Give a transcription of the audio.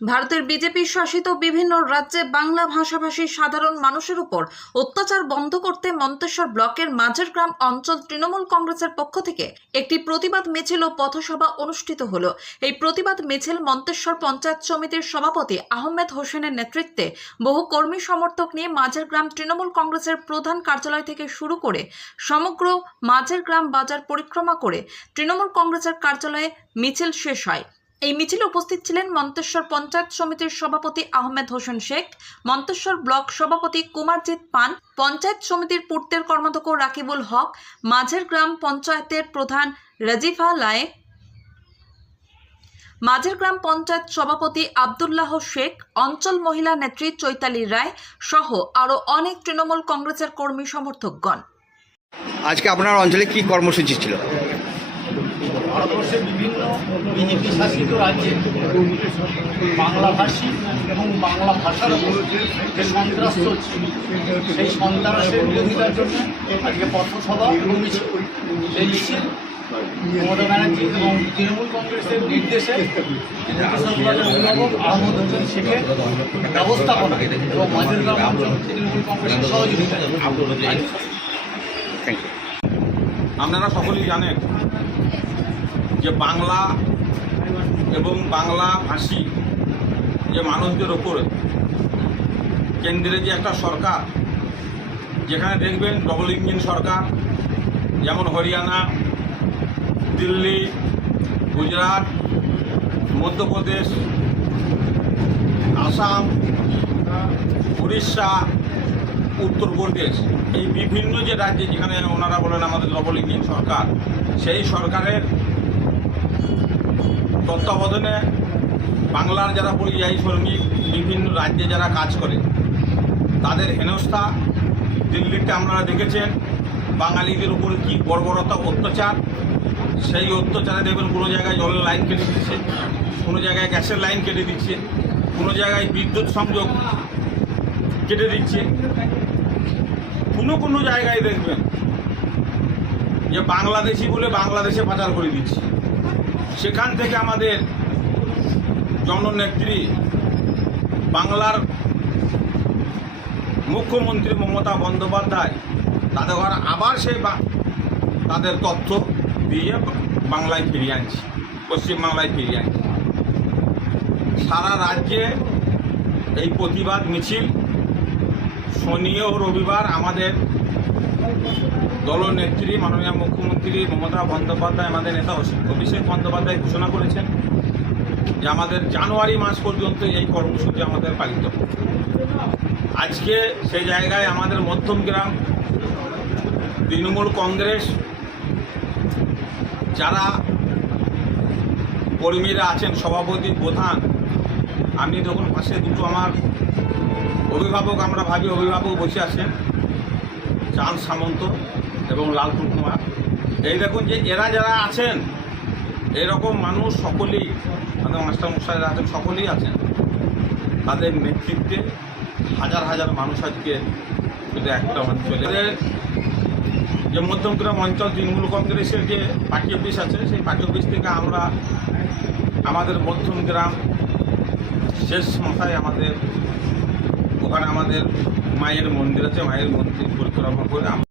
ভারতের বিজেপি শাসিত বিভিন্ন রাজ্যে বাংলা ভাষাভাষী সাধারণ মানুষের উপর অত্যাচার বন্ধ করতে মন্তেশ্বর ব্লকের মাঝের গ্রাম অঞ্চল তৃণমূল কংগ্রেসের পক্ষ থেকে একটি প্রতিবাদ মিছিল ও পথসভা অনুষ্ঠিত হল। এই প্রতিবাদ মিছিল মন্তেশ্বর পঞ্চায়েত সমিতির সভাপতি আহমেদ হোসেনের নেতৃত্বে বহু কর্মী সমর্থক নিয়ে মাঝের গ্রাম তৃণমূল কংগ্রেসের প্রধান কার্যালয় থেকে শুরু করে সমগ্র মাঝের গ্রাম বাজার পরিক্রমা করে তৃণমূল কংগ্রেসের কার্যালয়ে মিছিল শেষ হয়। এই মিছিলে উপস্থিত ছিলেন মন্তেশ্বর পঞ্চায়েত সমিতির সভাপতি আহমেদ হোসেন শেখ, মন্তেশ্বর ব্লক সভাপতি কুমারজিৎ পান, পঞ্চায়েত সমিতির পূর্তের কর্মাধ্যক্ষ রাকিবুল হক, মাঝের গ্রাম পঞ্চায়েতের প্রধান রাজিফা লায়ে মাঝের গ্রাম পঞ্চায়েত সভাপতি আবদুল্লাহ শেখ, অঞ্চল মহিলা নেত্রী চৈতালি রায় সহ আরও অনেক তৃণমূল কংগ্রেসের কর্মী সমর্থকগণ। আজকে আপনার অঞ্চলে কি কর্মসূচি ছিল? ভারতবর্ষের বিভিন্ন বিজেপি শাসিত রাজ্যে বাংলাভাষী এবং বাংলা ভাষার যে সন্ত্রাস চলছে সেই সন্ত্রাসের বিরোধিতার জন্য আজকে পথসভা মিছিল মমতা ব্যানার্জি এবং তৃণমূল কংগ্রেসের নির্দেশে আহমদ হোসেন শেখের ব্যবস্থাপনা এবং অঞ্চল তৃণমূল কংগ্রেসের ইউ আপনারা সকলেই জানেন যে বাংলা এবং বাংলা ভাষী যে মানুষদের ওপর কেন্দ্রে যে একটা সরকার, যেখানে দেখবেন ডবল ইঞ্জিন সরকার, যেমন হরিয়ানা, দিল্লি, গুজরাট, মধ্যপ্রদেশ, আসাম, উড়িষ্যা, উত্তরপ্রদেশ, এই বিভিন্ন যে রাজ্যে যেখানে ওনারা বলেন আমাদের ডবল ইঞ্জিন সরকার, সেই সরকারের তত্ত্বাবধানে বাংলার যারা পরিযায়ী শ্রমিক, বিভিন্ন রাজ্যে যারা কাজ করে, তাদের হেনস্থা দিল্লিতে আপনারা দেখেছেন। বাঙালিদের উপর কি বর্বরতা অত্যাচার, সেই অত্যাচারে দেখবেন কোনো জায়গায় জলের লাইন কেটে দিচ্ছে, কোনো জায়গায় গ্যাসের লাইন কেটে দিচ্ছে, কোনো জায়গায় বিদ্যুৎ সংযোগ কেটে দিচ্ছে। কোনো কোনো জায়গায় দেখবেন যে বাংলাদেশি বলে বাংলাদেশে পাচার করে দিচ্ছে। সেখান থেকে আমাদের জননেত্রী বাংলার মুখ্যমন্ত্রী মমতা বন্দ্যোপাধ্যায়, তাদের ঘর আবার সেই তাদের তথ্য দিয়ে বাংলায় ফিরিয়ে আনছে, পশ্চিমবাংলায় ফিরিয়ে আনছে। সারা রাজ্যে এই প্রতিবাদ মিছিল শনি ও রবিবার আমাদের দলনেত্রী মাননীয় মুখ্যমন্ত্রী মমতা বন্দ্যোপাধ্যায়, আমাদের নেতা অভিষেক বন্দ্যোপাধ্যায় ঘোষণা করেছেন যে আমাদের জানুয়ারি মাস পর্যন্ত এই কর্মসূচি আমাদের পালিত। আজকে সেই জায়গায় আমাদের মধ্যম গ্রাম, তৃণমূল কংগ্রেস, যারা কর্মীরা আছেন, সভাপতি, প্রধান আমি যখন পাশে দুটো আমার অভিভাবক, আমরা ভাবি অভিভাবক বসে আছেন চাঁদ সামন্ত এবং লালপুর কুমার। এই দেখুন যে এরা যারা আছেন, এরকম মানুষ সকলেই, আমাদের মাস্টার মশাইরা আছেন, সকলেই আছেন। তাদের নেতৃত্বে হাজার হাজার মানুষ আজকে শুধু একটা অঞ্চলে। যে মধ্যমগ্রাম অঞ্চল তৃণমূল কংগ্রেসের যে পার্টি অফিস আছে, সেই পার্টি অফিস থেকে আমরা আমাদের মধ্যমগ্রাম শেষ মাথায় আমাদের, ওখানে আমাদের মায়ের মন্দির আছে মায়ের মন্দির পরিক্রমা করে